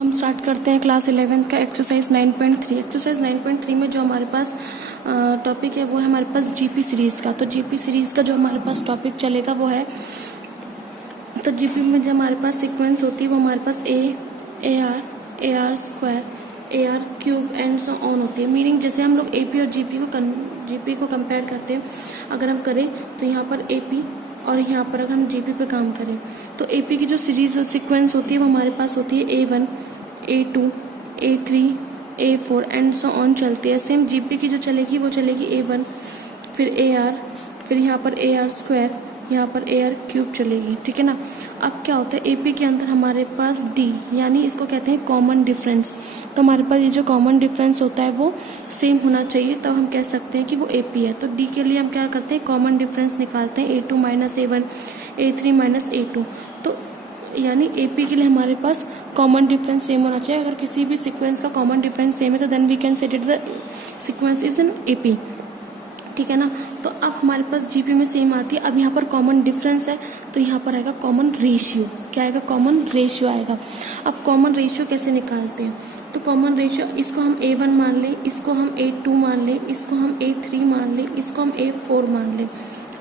हम स्टार्ट करते हैं क्लास 11th का एक्सरसाइज 9.3। एक्सरसाइज 9.3 में जो हमारे पास टॉपिक है वो है हमारे पास जीपी सीरीज़ का। तो जीपी सीरीज़ का जो हमारे पास टॉपिक चलेगा वो है, तो जीपी में जो हमारे पास सीक्वेंस होती है वो हमारे पास a r square, a r cube and so on होती है। मीनिंग जैसे हम लोग एपी और जीपी को कंपेयर करते हैं, अगर हम करें तो यहाँ पर एपी और यहाँ पर अगर हम जीपी पे काम करें तो एपी की जो सीरीज और सीक्वेंस होती है वो हमारे पास होती है A1, A2, A3, A4 and so on चलती है। सेम जीपी की जो चलेगी वो चलेगी A1, फिर AR, फिर यहाँ पर AR स्क्वायर, यहाँ पर AR क्यूब चलेगी, ठीक है ना। अब क्या होता है एपी के अंदर हमारे पास D, यानी इसको कहते हैं कॉमन डिफरेंस। तो हमारे पास ये जो कॉमन डिफरेंस होता है वो सेम होना चाहिए, तब हम कह सकते हैं कि वो एपी है। तो D के लिए हम क्या करते हैं, कॉमन डिफरेंस निकालते हैं A2 minus A1, A3 minus A2। तो यानी एपी के लिए हमारे पास कॉमन डिफरेंस सेम होना चाहिए। अगर किसी भी सीक्वेंस का कॉमन डिफरेंस सेम है तो then we can set it the sequence is in AP, ठीक है ना। तो अब हमारे पास जीपी में सेम आती है। अब यहाँ पर कॉमन डिफरेंस है तो यहाँ पर आएगा कॉमन रेशियो। क्या आएगा, कॉमन रेशियो आएगा। अब कॉमन रेशियो कैसे निकालते हैं, तो कॉमन रेशियो इसको हम A1 मान लें, इसको हम A2 मान लें, इसको हम A3 मान लें, इसको हम A4 मान लें,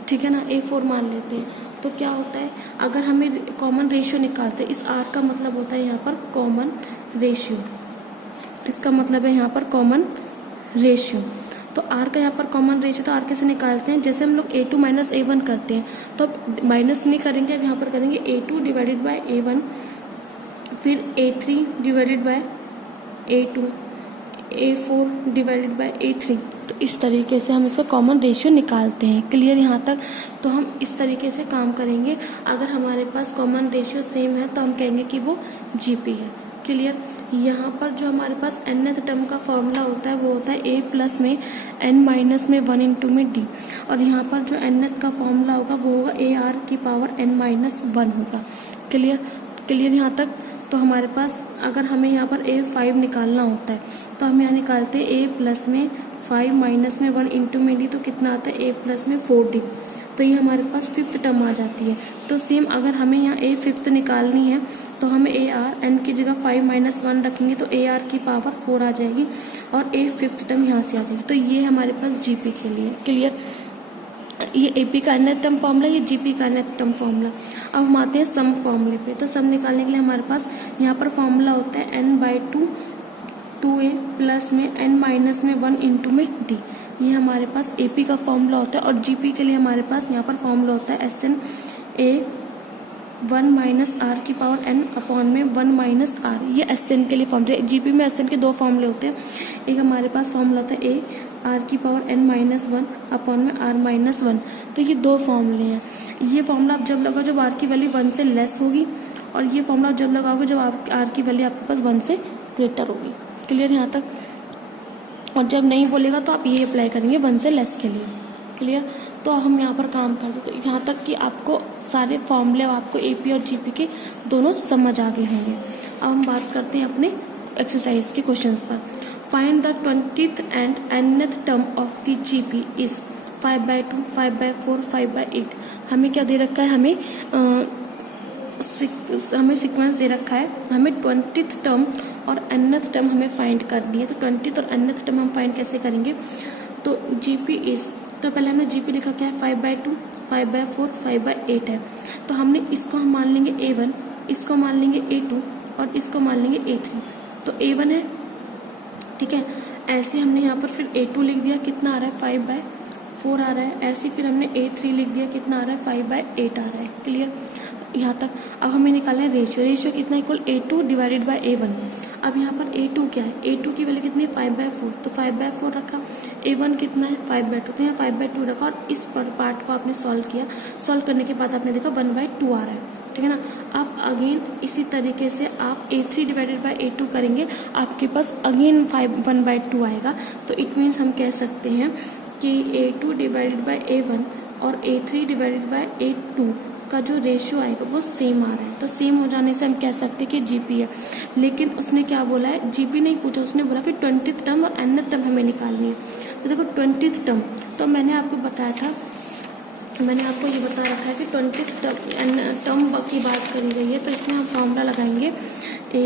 ठीक है ना, A4 मान लेते हैं। तो क्या होता है, अगर हमें कॉमन रेशियो निकालते हैं, इस R का मतलब होता है यहाँ पर कॉमन रेशियो, इसका मतलब है यहाँ पर कॉमन रेशियो। तो R का यहाँ पर कॉमन रेशियो, तो R कैसे निकालते हैं, जैसे हम लोग A2 माइनस A1 करते हैं तो अब माइनस नहीं करेंगे, अब यहाँ पर करेंगे A2 डिवाइडेड बाय A1, फिर A3 divided by A2, A4 divided by A3। तो इस तरीके से हम इसका कॉमन रेशियो निकालते हैं। क्लियर यहाँ तक। तो हम इस तरीके से काम करेंगे। अगर हमारे पास कॉमन रेशियो सेम है तो हम कहेंगे कि वो जीपी है। क्लियर। यहाँ पर जो हमारे पास nth टर्म का फॉर्मूला होता है वो होता है a प्लस में n माइनस में 1 इंटू में d, और यहाँ पर जो nth का फॉर्मूला होगा वो होगा a r की पावर n माइनस 1 होगा। क्लियर यहाँ तक। तो हमारे पास अगर हमें यहाँ पर A5 निकालना होता है तो हम यहाँ निकालते हैं A प्लस में 5 माइनस में 1 इंटू में D, तो कितना आता है A प्लस में 4D। तो ये हमारे पास फिफ्थ टर्म आ जाती है। तो सेम अगर हमें यहाँ A फिफ्थ निकालनी है तो हमें AR n की जगह 5 माइनस 1 रखेंगे तो AR की पावर 4 आ जाएगी और A फिफ्थ टर्म यहाँ से आ जाएगी। तो ये हमारे पास GP के लिए। क्लियर। ये AP का nth टर्म फॉर्मूला, ये GP का nth टर्म फॉर्मूला। अब हम आते हैं सम फॉर्मूले पे। तो सम निकालने के लिए हमारे पास यहाँ पर फॉर्मूला होता है n/2 2a प्लस में n माइनस में 1 इंटू में d। ये हमारे पास AP का फॉर्मूला होता है। और GP के लिए हमारे पास यहाँ पर फॉर्मूला होता है SN a 1 माइनस आर की पावर n अपॉन में 1 माइनस आर। ये SN के लिए फॉर्मूला। GP में SN के दो फॉर्मूले होते हैं। एक हमारे पास फॉर्मूला होता है a आर की पावर n माइनस 1 अपॉन में r माइनस 1। तो ये दो फॉर्मूले हैं। ये फॉर्मूला आप जब लगाओ जब r की वैल्यू 1 से लेस होगी, और ये फॉर्मूला जब लगाओगे जब r की वैल्यू आपके पास 1 से ग्रेटर होगी। क्लियर यहाँ तक। और जब नहीं बोलेगा तो आप ये अप्लाई करेंगे 1 से लेस के लिए। क्लियर। तो हम यहाँ पर काम करते तो यहाँ तक कि आपको सारे फॉर्मूले आपको AP और GP के दोनों समझ आ गए होंगे। अब हम बात करते हैं अपने एक्सरसाइज के क्वेश्चंस पर। Find the 20th and nth term of the GP is 5/2, 5/4, 5/8। हमें क्या दे रखा है, हमें सीक्वेंस दे रखा है। हमें 20th टर्म और nth टर्म हमें फाइंड करनी है। तो 20th और nth टर्म हम फाइंड कैसे करेंगे, तो GP इज, तो पहले हमने GP लिखा क्या है, 5/2, 5/4, 5/8 है। तो हमने इसको हम मान लेंगे A1, इसको मान लेंगे A2 और इसको मान लेंगे A3। तो A1 है, ठीक है। ऐसे हमने यहाँ पर फिर A2 लिख दिया, कितना आ रहा है 5/4 आ रहा है। ऐसे फिर हमने A3 लिख दिया, कितना आ रहा है 5/8 आ रहा है। क्लियर यहाँ तक। अब हमें निकालना है रेशियो। रेशियो कितना equal A2 divided by A1। अब यहाँ पर A2 क्या है, A2 की वैल्यू कितनी है 5/4, तो 5/4 रखा। A1 कितना है 5/2, तो यहाँ 5/2 रखा और इस पार्ट को आपने सॉल्व किया। सॉल्व करने के बाद आपने देखा 1/2 आ रहा है, ठीक है ना। अब अगेन इसी तरीके से आप A3 डिवाइडेड बाय A2 करेंगे, आपके पास अगेन 1/2 आएगा। तो इट मीन्स हम कह सकते हैं कि A2 डिवाइडेड बाय A1 और A3 डिवाइडेड बाय A2 का जो रेशियो आएगा वो सेम आ रहा है। तो सेम हो जाने से हम कह सकते हैं कि GP है। लेकिन उसने क्या बोला है, GP नहीं पूछा, उसने बोला कि 20th टर्म और nth टर्म हमें निकालनी है। तो देखो 20th टर्म, तो मैंने आपको बताया था, मैंने आपको ये बता रखा है कि 20th टर्म की बात करी गई है। तो इसमें हम फॉर्मूला लगाएंगे A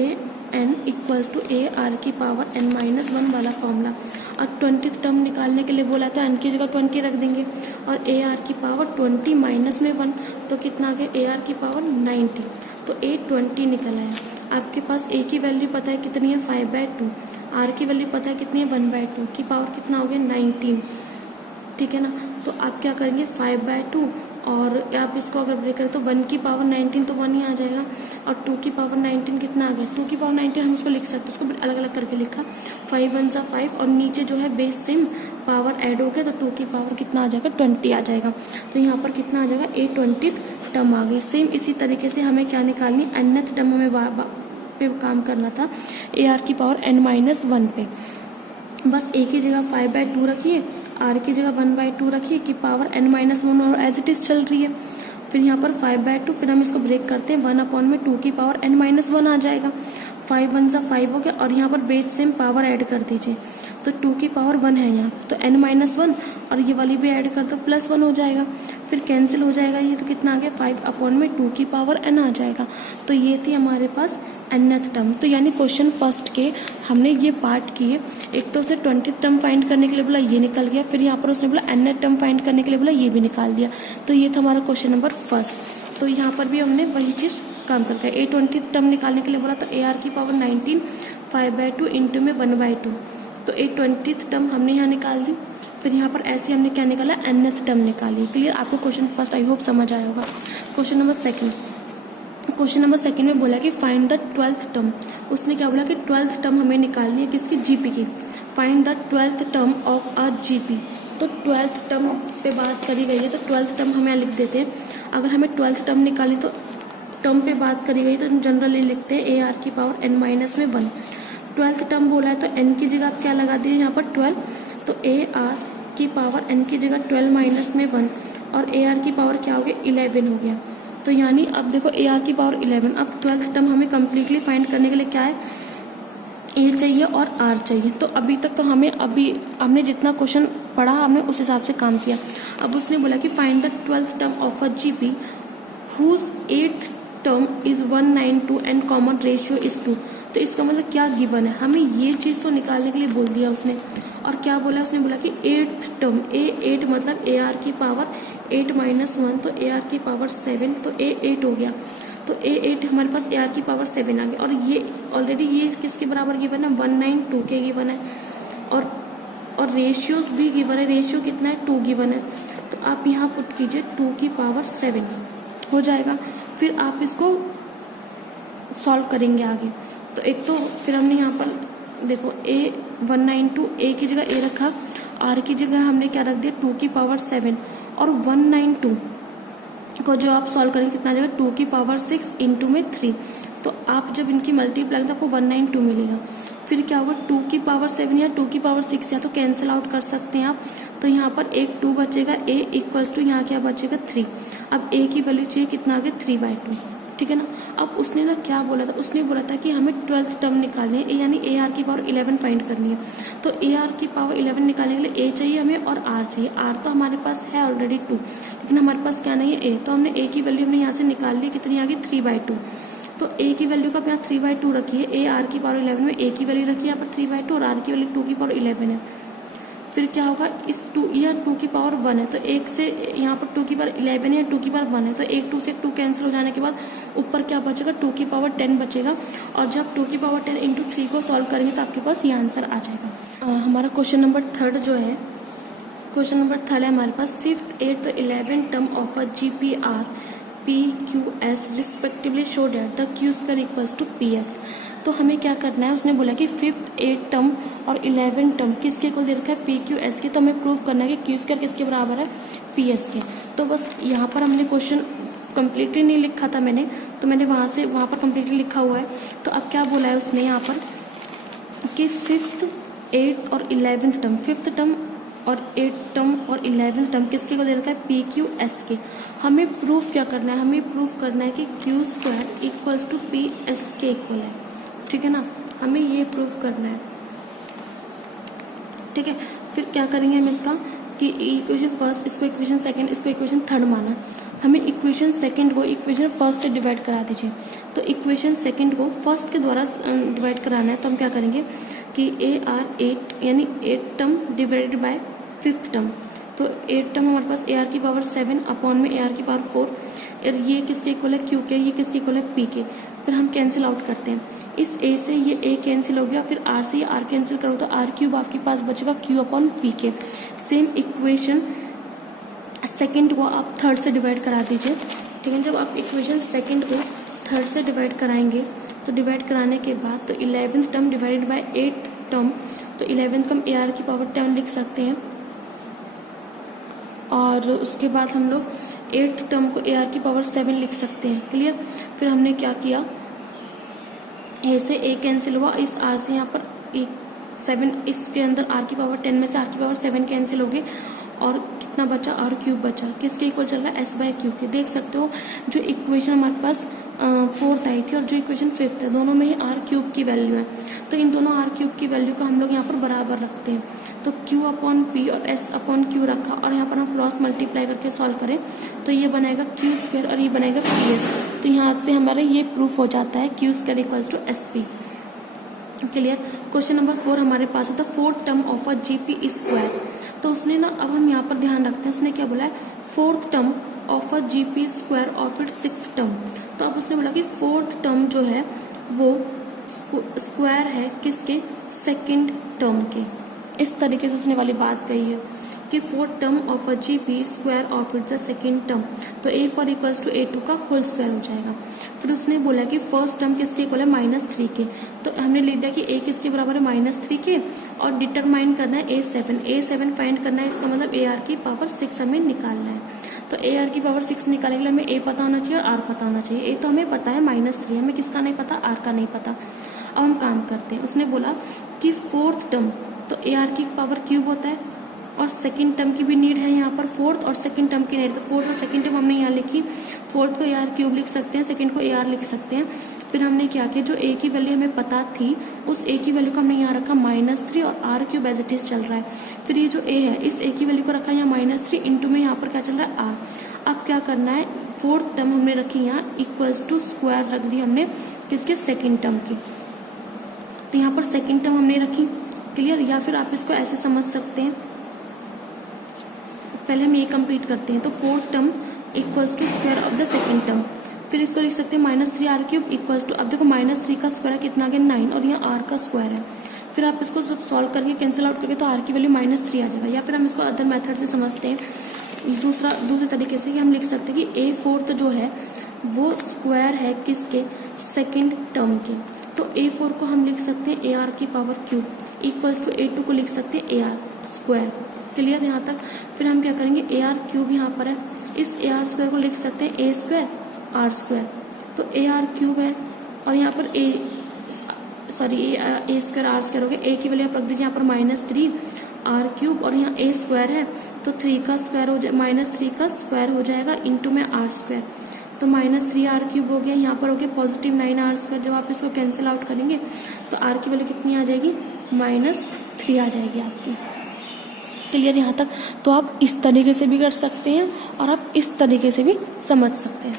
n equals to A R की पावर n माइनस 1 वाला फॉर्मूला। अब 20th टर्म निकालने के लिए बोला तो n की जगह 20 रख देंगे और ए आर की पावर 20 माइनस में 1 तो कितना आ गया ए आर की पावर 90, तो ए 20 निकल आया। आपके पास ए की वैल्यू पता है कितनी है 5/2, आर की वैल्यू पता है कितनी है 1/2 की पावर कितना हो गया 19, ठीक है ना। तो आप क्या करेंगे 5/2 और आप इसको अगर ब्रेक करें तो 1 की पावर 19 तो 1 ही आ जाएगा और 2 की पावर 19 कितना आ गया 2 की पावर 19 हम इसको लिख सकते हैं, उसको अलग अलग करके लिखा 5 1 सा 5 और नीचे जो है बेस सेम पावर ऐड हो गया तो 2 की पावर कितना आ जाएगा 20 आ जाएगा। तो यहाँ पर कितना आ जाएगा A20 टर्म आ गई। सेम इसी तरीके से हमें क्या निकालनी nth टर्म हमें पे काम करना था AR की पावर n-1 पे। बस A की जगह 5/2 रखिए, R की जगह 1/2 रखिए कि पावर n-1 और एज इट इज चल रही है। फिर यहाँ पर 5/2 फिर हम इसको ब्रेक करते हैं 1/2 की पावर n-1 आ जाएगा। 5 1 सा 5 हो गया और यहाँ पर बेस सेम पावर ऐड कर दीजिए तो 2 की पावर 1 है यहाँ तो n-1 और ये वाली भी ऐड कर दो +1 हो जाएगा। फिर कैंसिल हो जाएगा ये तो कितना आ गया 5/2 की पावर n आ जाएगा। तो ये थी हमारे पास nth टर्म। तो यानी क्वेश्चन फर्स्ट के हमने ये पार्ट किए। एक तो उसे 20th टर्म फाइंड करने के लिए बोला ये निकल गया, फिर यहाँ पर उसने बोला nth टर्म फाइंड करने के लिए बोला ये भी निकाल दिया। तो ये था हमारा क्वेश्चन नंबर फर्स्ट। तो यहाँ पर भी हमने वही चीज़ काम करके A20 टर्म निकालने के लिए बोला तो AR की पावर 19 5/2 इंटू में 1/2 तो A20 टर्म हमने यहाँ निकाल दी। फिर यहाँ पर ऐसे हमने क्या निकाला nth टर्म निकाली। क्लियर, आपको क्वेश्चन फर्स्ट आई होप समझ आया होगा। क्वेश्चन नंबर सेकंड में बोला कि फाइंड द 12th टर्म। उसने क्या बोला कि 12th टर्म हमें निकालनी है किसकी जीपी की। Find the 12th term of a GP. तो 12th टर्म पे बात करी गई है तो 12th टर्म हम यहाँ लिख देते हैं। अगर हमें 12th टर्म निकाली तो टर्म पे बात करी गई तो जनरली लिखते हैं AR की पावर n-1। 12th टर्म बोला है तो n की जगह आप क्या लगा दिए यहाँ पर 12 तो AR की पावर n की जगह 12 माइनस में 1 और AR की पावर क्या हो गया 11 हो गया। तो यानी अब देखो AR की पावर 11। अब 12th टर्म हमें कम्प्लीटली फाइंड करने के लिए क्या है A चाहिए और R चाहिए। तो अभी तक तो हमने जितना क्वेश्चन पढ़ा हमने उस हिसाब से काम किया। अब उसने बोला कि find the 12th term of a GP whose 8th term is 192 and common ratio is 2। तो इसका मतलब क्या गिवन है, हमें ये चीज़ तो निकालने के लिए बोल दिया उसने। और क्या बोला उसने बोला कि 8th टर्म A8 मतलब AR की पावर 8-1 तो AR की पावर 7 तो A8 हो गया। तो A8 हमारे पास AR की पावर 7 आ गया और ये ऑलरेडी ये किसके बराबर गिवन है 192 के गिवन है और रेशियोज भी गिवन है। रेशियो कितना है 2 गिवन है। तो आप यहाँ पुट कीजिए 2 की पावर 7 हो जाएगा। फिर आप इसको सॉल्व करेंगे आगे। तो एक तो फिर हमने यहाँ पर देखो A192 A की जगह A रखा, R की जगह हमने क्या रख दिया 2 की पावर 7 और 192 को जो आप सॉल्व करेंगे कितना आ जाएगा 2 की पावर 6 इंटू में 3। तो आप जब इनकी मल्टीप्लाई तो आपको 192 मिलेगा। फिर क्या होगा 2 की पावर 7 या 2 की पावर 6 या तो कैंसिल आउट कर सकते हैं आप। तो यहाँ पर एक 2 बचेगा A इक्वल्स टू यहाँ क्या बचेगा 3। अब A की वैल्यू चाहिए कितना आ गया 3/2, ठीक है ना। अब उसने ना क्या बोला था, उसने बोला था कि हमें 12th टर्म निकालनी है यानी AR की पावर 11 फाइंड करनी है। तो AR की पावर 11 निकालने के लिए A चाहिए हमें और R चाहिए। R तो हमारे पास है ऑलरेडी 2 लेकिन हमारे पास क्या नहीं है A। तो हमने A की वैल्यू हमने यहाँ से निकाल ली कितनी आ गई 3/2। तो A की वैल्यू का आप यहाँ 3/2 रखिए। AR की पावर 11 में A की वैल्यू रखिए यहाँ पर 3/2 और R की वैल्यू 2 की पावर 11 है। फिर क्या होगा इस 2 की पावर 1 है तो एक से यहाँ पर 2 की पावर 11 या 2 की पावर 1 है तो एक 2 से 2 कैंसिल हो जाने के बाद ऊपर क्या बचेगा 2 की पावर 10 बचेगा। और जब 2 की पावर 10 इंटू 3 को सॉल्व करेंगे तो आपके पास ये आंसर आ जाएगा। हमारा क्वेश्चन नंबर थर्ड जो है क्वेश्चन नंबर थर्ड है हमारे पास 5th 8th 11th term of a GPR PQS respectively show that the Q² equals to PS। तो हमें क्या करना है, उसने बोला कि 5th 8th टर्म और 11th टर्म किसके इक्वल दे रखा है PQS के। तो हमें प्रूव करना है कि Q² किसके बराबर है PS के। तो बस यहाँ पर हमने क्वेश्चन कम्प्लीटली नहीं लिखा था मैंने, तो मैंने वहाँ पर कम्प्लीटली लिखा हुआ है। तो अब क्या बोला है उसने यहाँ पर कि 5th 8th और 11th टर्म 5th टर्म और 8th टर्म और 11th टर्म किसके को दे रखा है PQS के। हमें प्रूफ क्या करना है, हमें प्रूफ करना है कि Q² इक्वल्स टू PS के इक्वल है, ठीक है ना। हमें ये प्रूफ करना है, ठीक है। फिर क्या करेंगे हम इसका कि इक्वेशन फर्स्ट इसको इक्वेशन सेकंड इसको इक्वेशन थर्ड माना हमें इक्वेशन सेकंड को इक्वेशन फर्स्ट से डिवाइड करा दीजिए। तो इक्वेशन सेकंड को फर्स्ट के द्वारा डिवाइड कराना है, तो हम क्या करेंगे कि AR 8 यानी 8 term divided by 5th term. तो 8 टर्म हमारे पास AR की पावर 7 अपॉन में AR की पावर 4, और ये किसके इक्वल है Q के, ये किसके इक्वल है P के। फिर हम कैंसिल आउट करते हैं, इस A से ये A कैंसिल हो गया, फिर R से ये R कैंसिल करो तो R क्यूब आपके पास बचेगा Q अपॉन P के। सेम इक्वेशन सेकंड को आप थर्ड से डिवाइड करा दीजिए, ठीक है। जब आप इक्वेशन सेकंड को थर्ड से डिवाइड कराएंगे तो डिवाइड कराने के बाद तो 11th term divided by 8th term, तो 11th को हम AR की पावर 10 लिख सकते हैं, और उसके बाद हम लोग 8th टर्म को AR की पावर 7 लिख सकते हैं। क्लियर। फिर हमने क्या किया, A से A कैंसिल हुआ, इस R से यहाँ पर 7, इसके अंदर R की पावर 10 में से R की पावर 7 कैंसिल हो गए, और कितना बचा, R क्यूब बचा, किसके इक्वल चल रहा है, S/Q के। देख सकते हो जो इक्वेशन हमारे पास 4th आई थी और जो इक्वेशन 5th है, दोनों में ही R क्यूब की वैल्यू है। तो इन दोनों R क्यूब की वैल्यू को हम लोग यहाँ पर बराबर रखते हैं। तो Q अपॉन P और S अपॉन Q रखा, और यहाँ पर हम क्रॉस मल्टीप्लाई करके सॉल्व करें तो ये बनेगा Q² और ये बनेगा PS। तो यहाँ से हमारा ये प्रूफ हो जाता है Q² equals to SP। Clear. Question number 4 हमारे पास है the 4th term of a GP²। तो उसने ना, अब हम यहाँ पर ध्यान रखते हैं, उसने क्या बोला है 4th term of a GP² of it 6th term. तो अब उसने बोला कि 4th टर्म जो है वो स्क्वायर है किसके, सेकंड टर्म के। इस तरीके से उसने वाली बात कही है कि 4th term of a GP² of it the second term. तो A four equals to A2 का होल स्क्वायर हो जाएगा। फिर उसने बोला कि फर्स्ट टर्म किसके इक्वल है, -3 के। तो हमने लिख दिया कि A किसके बराबर है, -3 के, और डिटरमाइन करना है A7 फाइंड करना है। इसका मतलब AR की पावर 6 हमें निकालना है। तो AR की पावर 6 निकालने के लिए हमें A पता होना चाहिए और R पता होना चाहिए। A तो हमें पता है -3, हमें किसका नहीं पता, R का नहीं पता। अब हम काम करते हैं, उसने बोला कि 4th टर्म, तो AR की पावर क्यूब होता है, और सेकंड टर्म की भी नीड है यहाँ पर, 4th और सेकंड टर्म की नीड। तो 4th और सेकंड टर्म हमने यहाँ लिखी, 4th को AR क्यूब लिख सकते हैं, सेकंड को AR लिख सकते हैं। फिर हमने क्या किया, जो A की वैल्यू हमें पता थी उस A की वैल्यू को हमने यहाँ रखा -3, और R cube as it is चल रहा है। फिर ये जो A है, इस A की वैल्यू को रखा यहाँ -3 इंटू में यहाँ पर क्या चल रहा है, R। अब क्या करना है, 4th टर्म हमने रखी यहाँ इक्वल्स टू स्क्वायर रख दी हमने किसके, सेकेंड टर्म की। तो यहाँ पर सेकेंड टर्म हमने रखी। क्लियर। या फिर आप इसको ऐसे समझ सकते हैं, पहले हम ये कंप्लीट करते हैं। तो 4th term equals to square of the second term. फिर इसको लिख सकते हैं -3R क्यूब इक्वल्स टू, अब देखो -3 का स्क्वायर है कितना आ गया, 9, और यहाँ R का स्क्वायर है। फिर आप इसको सब सॉल्व करके कैंसिल आउट करके तो R की वैल्यू -3 आ जाएगा। या फिर हम इसको अदर मेथड से समझते हैं, दूसरे तरीके से, कि हम लिख सकते हैं कि A4 जो है वो स्क्वायर है किसके, सेकेंड टर्म के। तो A4 को हम लिख सकते हैं AR की power cube equals to A2 को लिख सकते हैं AR स्क्वायर। क्लियर यहाँ तक। फिर हम क्या करेंगे, AR क्यूब यहाँ पर है, इस AR स्क्वायर को लिख सकते हैं A² R स्क्वायर। तो AR क्यूब है, और यहाँ पर A² R स्क्वायर हो गया। A की वैल्यू आप रख दीजिए यहाँ पर -3 R क्यूब, और यहाँ A स्क्वायर है तो 3 का स्क्वायर हो जाए, -3 का स्क्वायर हो जाएगा इंटू में R स्क्वायर। तो -3R क्यूब हो गया, यहाँ पर हो गया +9R स्क्वायर। जब आप इसको कैंसिल आउट करेंगे तो R की वैल्यू कितनी आ जाएगी, -3 आ जाएगी आपकी। क्लियर यहाँ तक। तो आप इस तरीके से भी कर सकते हैं और आप इस तरीके से भी समझ सकते हैं।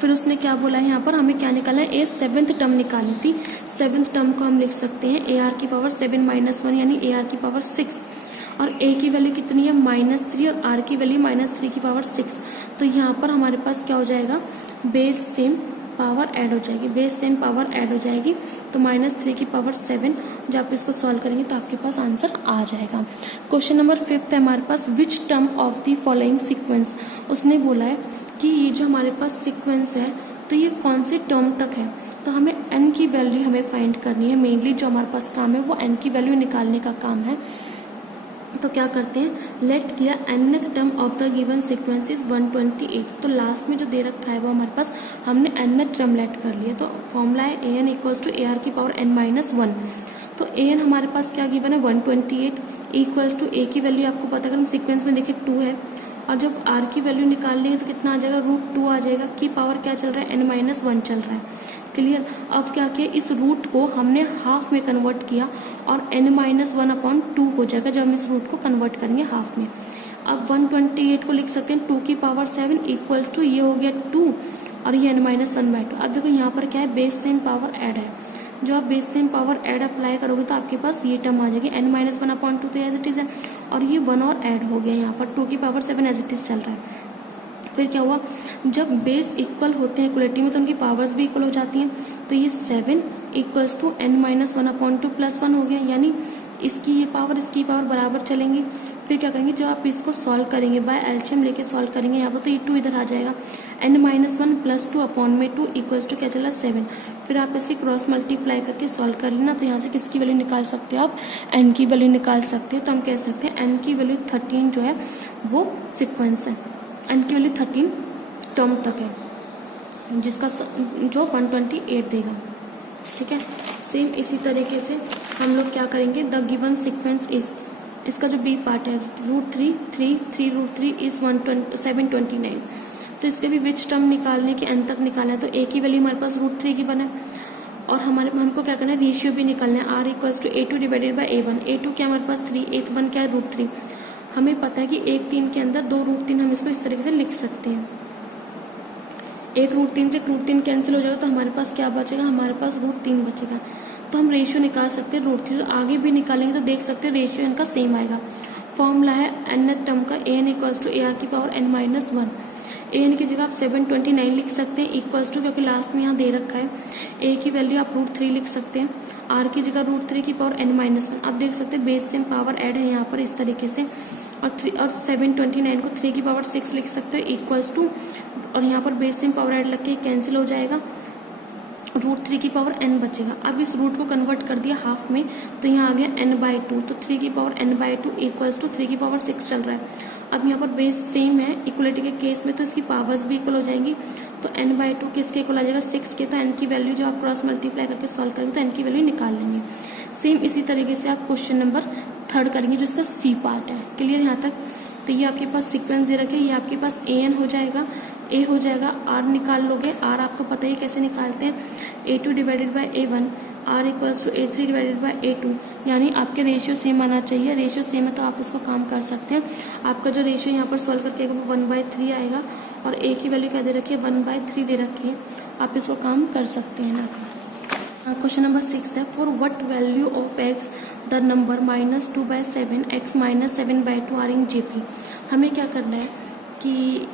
फिर उसने क्या बोला है, यहाँ पर हमें क्या निकालना है, 7th टर्म निकाली थी। 7th टर्म को हम लिख सकते हैं AR की पावर 7 - 1 यानी AR की पावर 6, और A की वैल्यू कितनी है, -3, और R की वैल्यू -3 की पावर 6। तो यहाँ पर हमारे पास क्या हो जाएगा, बेस सेम पावर ऐड हो जाएगी, बेस सेम पावर ऐड हो जाएगी। तो -3 की पावर 7, जब आप इसको सॉल्व करेंगे तो आपके पास आंसर आ जाएगा। क्वेश्चन नंबर 5 है हमारे पास, which term of the following sequence. उसने बोला है कि ये जो हमारे पास सीक्वेंस है तो ये कौन से टर्म तक है। तो हमें n की वैल्यू हमें फाइंड करनी है। मेनली जो हमारे पास काम है वो n की वैल्यू निकालने का काम है। तो क्या करते हैं, लेट किया nth term of the given sequence is 128। तो लास्ट में जो दे रखा है वो हमारे पास हमने nth टर्म लेट कर लिया। तो फॉर्मूला है an इक्वल्स टू AR की पावर n-1। तो an हमारे पास क्या गिवन है, 128 इक्वल्स टू a की वैल्यू आपको पता, अगर हम सीक्वेंस में देखें 2 है, और जब r की वैल्यू निकाल लेंगे तो कितना आ जाएगा, √2 आ जाएगा। की पावर क्या चल रहा है, n-1 चल रहा है। क्लियर। अब क्या किया, इस रूट को हमने हाफ में कन्वर्ट किया और n-1/2 हो जाएगा जब हम इस रूट को कन्वर्ट करेंगे हाफ में। अब 128 को लिख सकते हैं 2 की पावर 7 इक्वल्स टू, ये हो गया 2 और ये n-1/2। अब देखो यहाँ पर क्या है, बेस सेम पावर ऐड है। जो आप base same power add apply करोगे तो आपके पास ये टर्म आ जाएगी n-1/2 तो एज इट इज़ है, और ये 1 और ऐड हो गया यहाँ पर 2 की पावर 7 एज इट इज़ चल रहा है। फिर क्या हुआ, जब बेस इक्वल होते हैं इक्वलिटी में तो उनकी पावर्स भी इक्वल हो जाती हैं। तो ये 7 इक्वल्स टू n-1/2 प्लस 1 हो गया, यानी इसकी ये पावर इसकी पावर बराबर चलेंगी। फिर क्या करेंगे, जब आप इसको सॉल्व करेंगे बाय एलसीएम लेके सॉल्व करेंगे यहाँ पर, तो ये 2 इधर आ जाएगा, n-1 प्लस 2 अपॉन में 2 इक्वल्स टू क्या चला 7। फिर आप इसकी क्रॉस मल्टीप्लाई करके सॉल्व कर लेना, तो यहाँ से किसकी वैल्यू निकाल सकते हो आप, n की वैल्यू निकाल सकते हो। तो हम कह सकते हैं n की वैल्यू 13 जो है वो सिक्वेंस है, n की वैल्यू 13 टर्म तक है, जिसका जो 128 देगा। ठीक है, सेम इसी तरीके से हम लोग क्या करेंगे, द गिवन सीक्वेंस इज, इसका जो बी पार्ट है √3 इज 729। तो इसके भी विच टर्म निकालने के n तक निकालना है, तो a की वैल्यू हमारे पास √3 की बना है, और हमको क्या करना है, रेशियो भी निकालना है, r equals to a2 divided by a1। a2 क्या हमारे पास 3, a1 क्या है √3। हमें पता है कि 1 3 के अंदर 2 √3 हम इसको इस तरीके से लिख सकते हैं, एक √3 से √3 कैंसिल हो जाएगा, तो हमारे पास क्या बचेगा, हमारे पास √3 बचेगा। तो हम रेशियो निकाल सकते हैं √3, आगे भी निकालेंगे तो देख सकते हैं रेशियो इनका सेम आएगा। फॉर्मूला है nth टर्म का an इक्वल्स टू ar की पावर n-1। an की जगह आप 729 लिख सकते हैं इक्वल्स टू, क्योंकि लास्ट में यहाँ दे रखा है, a की वैल्यू आप √3 लिख सकते हैं, r की जगह √3 की पावर n-1। आप देख सकते हैं बेस सेम पावर ऐड है यहाँ पर इस तरीके से, और 729 को 3 की पावर 6 लिख सकते हो इक्वल्स टू, और यहाँ पर बेस सेम पावर ऐड लग के कैंसिल हो जाएगा, √3 की पावर n बचेगा। अब इस रूट को कन्वर्ट कर दिया हाफ में, तो यहाँ आ गया n/2, तो 3 की पावर n/2 इक्वल्स टू 3 की पावर 6 चल रहा है। अब यहाँ पर बेस सेम है इक्वलिटी के केस में, तो इसकी पावर्स भी इक्वल हो जाएंगी, तो n/2 किसके इक्वल आ जाएगा 6 के, तो n की वैल्यू जो आप क्रॉस मल्टीप्लाई करके सॉल्व करेंगे तो n की वैल्यू निकाल लेंगे। सेम इसी तरीके से आप क्वेश्चन नंबर 3 करेंगे, जो इसका सी पार्ट है। क्लियर यहाँ तक? तो ये आपके पास सीक्वेंस दे रखे, ये आपके पास an हो जाएगा, a हो जाएगा, r निकाल लोगे, r आपको पता ही कैसे निकालते हैं, a2 divided by a1, r equals to a3 divided by a2, यानी आपके रेशियो सेम आना चाहिए। रेशियो सेम है तो आप उसको काम कर सकते हैं। आपका जो रेशियो यहाँ पर सॉल्व करके आएगा वो 1/3 आएगा, और a की वैल्यू क्या दे रखी है 1/3 दे रखी है, आप इसको काम कर सकते हैं ना। क्वेश्चन नंबर 6 है, for what value of x the number -2/7 x -7/2 are in GP. हमें क्या करना है कि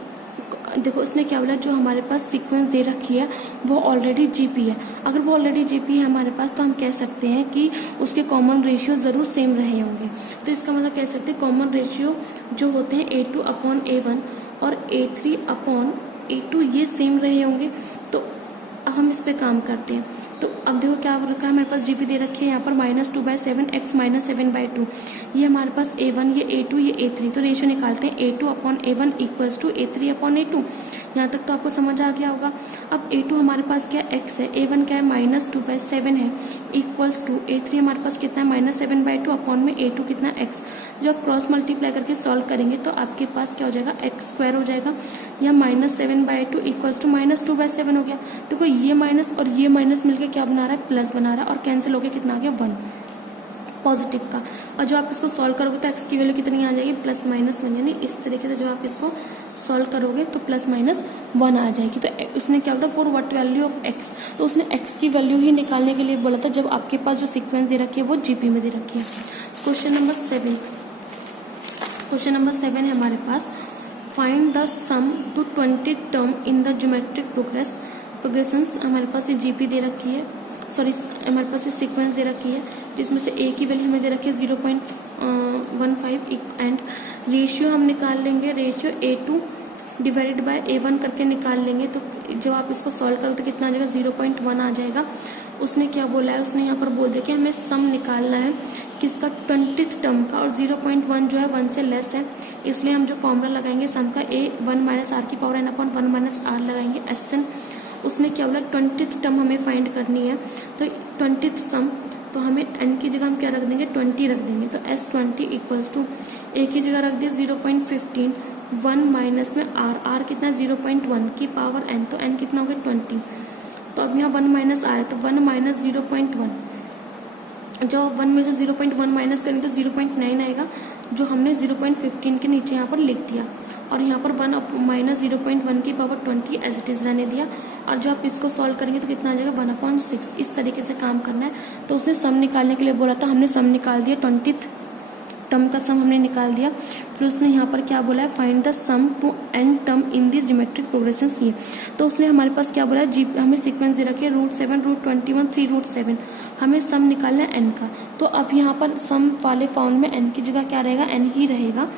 देखो इसने क्या बोला, जो हमारे पास सीक्वेंस दे रखी है वो ऑलरेडी जीपी है। अगर वो ऑलरेडी जीपी है हमारे पास, तो हम कह सकते हैं कि उसके कॉमन रेशियो ज़रूर सेम रहे होंगे। तो इसका मतलब कह सकते हैं कॉमन रेशियो जो होते हैं a2/a1 और a3/a2 ये सेम रहे होंगे। तो अब हम इस पे काम करते हैं। तो अब देखो क्या रखा है, हमारे पास जीपी दे रखी है यहाँ पर -2/7 x -7/2, ये हमारे पास a1, ये a2, ये a3। तो रेशियो निकालते हैं a2/a1 इक्वल्स टू a3/a2। यहाँ तक तो आपको समझ आ गया होगा। अब a2 हमारे पास क्या x है, a1 क्या है -2/7 है इक्वल्स टू a3 हमारे पास कितना है -7/2 अपॉन में a2 कितना x। जब आप क्रॉस मल्टीप्लाई करके सॉल्व करेंगे तो आपके पास क्या हो जाएगा x² हो जाएगा, या -7/2 इक्वल्स टू -2/7 हो गया। देखो ये माइनस और ये माइनस मिलकर क्या बना रहा है, प्लस बना रहा है, और कैंसिल हो गया कितना आ गया 1 पॉजिटिव का। और जब आप इसको सॉल्व करोगे तो x की वैल्यू कितनी आ जाएगी +-1, यानी इस तरीके से जब आप इसको सॉल्व करोगे तो +-1 आ जाएगी। तो उसने क्या बोला, for what value of x, तो उसने x की वैल्यू ही निकालने के लिए बोला था जब आपके पास जो सीक्वेंस दे रखी है वो जीपी में दे रखी है। क्वेश्चन नंबर 7 है हमारे पास, find the sum to 20 term in the geometric progressions. हमारे पास ये जीपी दे रखी है, सॉरी हमारे पास ये सीक्वेंस दे रखी है, जिसमें से a की वैल्यू हमें दे रखी है 0.15 एंड रेशियो हम निकाल लेंगे, ratio a2 divided by a1 करके निकाल लेंगे। तो जब आप इसको सॉल्व करोगे तो कितना आ जाएगा 0.1 आ जाएगा। उसने क्या बोला है, उसने यहाँ पर बोल दिया कि हमें सम निकालना है किसका 20th टर्म का, और 0.1 जो है 1 से लेस है, इसलिए हम जो फॉर्मूला लगाएंगे सम का a1 - r की पावर n/1 - r लगाएंगे SN। उसने क्या बोला 20th टर्म हमें फाइंड करनी है, तो 20th सम, तो हमें n की जगह हम क्या रख देंगे 20 रख देंगे। तो S20 इक्वल्स टू a की जगह रख दिया 0.15, 1 माइनस में r कितना 0.1 की पावर n, तो n कितना हो गया 20। तो अब यहाँ 1 - r है, तो 1 - 0.1 जो 1 में से 0.1 माइनस करेंगे तो 0.9 आएगा, जो हमने 0.15 के नीचे यहाँ पर लिख दिया, और यहाँ पर 1 माइनस 0.1 की पावर 20 एज इट इज़ रहने दिया। और जो आप इसको सॉल्व करेंगे तो कितना आ जाएगा 1/6। इस तरीके से काम करना है। तो उसने सम निकालने के लिए बोला था, हमने सम निकाल दिया, 20th टर्म का सम हमने निकाल दिया। फिर उसने यहाँ पर क्या बोला है, find the sum to n term in the geometric progression ये। तो उसने हमारे पास क्या बोला है, हमें सीक्वेंस दे रखे √7 √21 3√7, हमें सम निकालना है n का। तो अब यहाँ पर सम वाले फॉर्म में n की जगह क्या रहेगा, n ही रहेगा,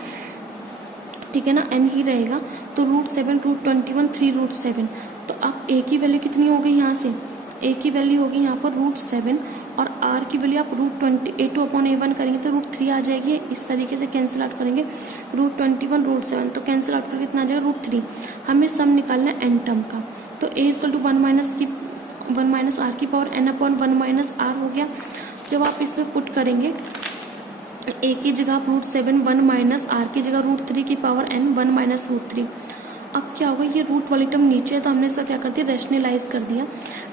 ठीक है ना, n ही रहेगा। तो √7 √21 3√7, तो अब a की वैल्यू कितनी हो गई, यहाँ से a की वैल्यू होगी यहाँ पर √7, और r की वैल्यू आप √2/a1 करेंगे तो √3 आ जाएगी। इस तरीके से कैंसिल आउट करेंगे, √21 √7, तो कैंसिल आउट करके कितना आ जाएगा √3। हमें सम निकालना है n टर्म का। तो a = 1 माइनस r की पावर n/1 माइनस r हो गया। जब आप इसमें पुट करेंगे a की जगह आप √7, 1 माइनस r की जगह √3 की पावर n 1 माइनस √3। अब क्या होगा, ये रूट वाली टर्म नीचे है तो हमने इसका क्या कर दिया, रैशनलाइज कर दिया।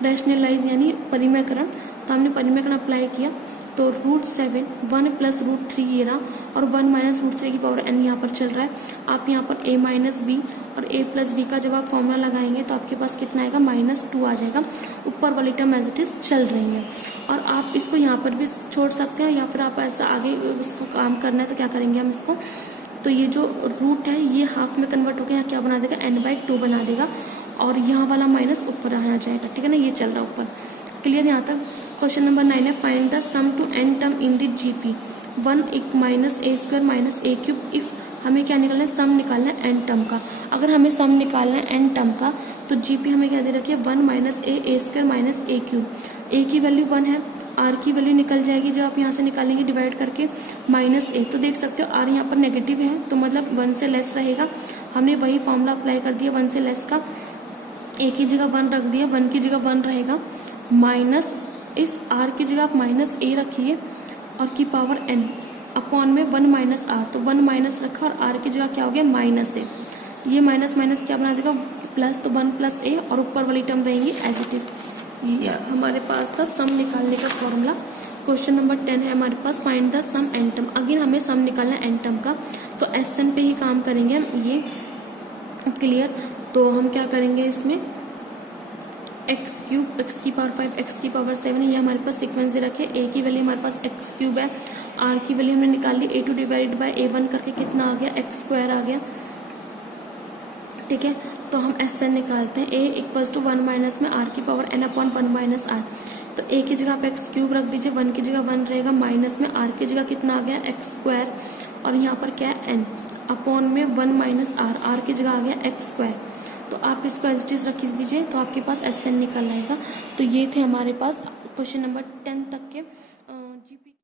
रैशनलाइज यानी परिमेयकरण, तो हमने परिमेयकरण अप्लाई किया। तो √7 1 प्लस √3 ये रहा, और 1 माइनस √3 की पावर n यहाँ पर चल रहा है। आप यहाँ पर a माइनस बी और a प्लस बी का जब आप फॉर्मूला लगाएंगे तो आपके पास कितना आएगा, -2 आ जाएगा। ऊपर वाली टर्म एज इट इज चल रही है, और आप इसको यहाँ पर भी छोड़ सकते हैं, या फिर आप ऐसा आगे इसको काम करना है तो क्या करेंगे हम इसको, तो ये जो रूट है ये हाफ में कन्वर्ट होकर यहाँ क्या बना देगा, n/2 बना देगा, और यहाँ वाला माइनस ऊपर आ जाएगा, ठीक है ना, ये चल रहा है ऊपर। क्लियर यहाँ तक। क्वेश्चन नंबर 9 है, find the sum to n term in the GP 1 minus a² minus a³ if. हमें क्या निकालना है, सम निकालना है n टर्म का। अगर हमें सम निकालना है n टर्म का तो GP हमें क्या दे रखी है, 1 minus a² minus a³। a की वैल्यू 1 है, r की वैल्यू निकल जाएगी जब आप यहाँ से निकालेंगे डिवाइड करके -a। तो देख सकते हो r यहाँ पर नेगेटिव है तो मतलब 1 से लेस रहेगा। हमने वही फॉर्मूला अप्लाई कर दिया 1 से लेस का, a की जगह 1 रख दिया, 1 की जगह 1 रहेगा, माइनस इस r की जगह आप -a रखिए और की पावर n अपॉन में 1 माइनस r, तो 1 माइनस रखा और r की जगह क्या हो गया -a। ये माइनस माइनस क्या बना देगा प्लस, तो 1 + a, और ऊपर वाली टर्म रहेंगी एज इट इज। ये हमारे पास था सम निकालने का फॉर्मूला। क्वेश्चन नंबर 10 है हमारे पास, find the sum n term. Again हमें सम निकालना है n टर्म का, तो SN पे ही काम करेंगे हम, ये क्लियर। तो हम क्या करेंगे इसमें, x³ x की पावर 5 x की पावर 7, ये हमारे पास सीक्वेंस दे रखे। a की वैल्यू हमारे पास x³ है, r की वैल्यू हमने निकाल ली, a2 डिवाइड बाय a1 करके कितना आ गया, x² आ गया, ठीक है। तो हम SN निकालते हैं, a = 1 माइनस में r की पावर n/1 माइनस r। तो a की जगह आप x³ रख दीजिए, 1 की जगह 1 रहेगा, माइनस में r की जगह कितना आ गया x², और यहाँ पर क्या है n अपॉन में 1 माइनस r की जगह आ गया x²। तो आप इसको एज इट इज रख दीजिए तो आपके पास SN निकल आएगा। तो ये थे हमारे पास क्वेश्चन नंबर 10 तक के GP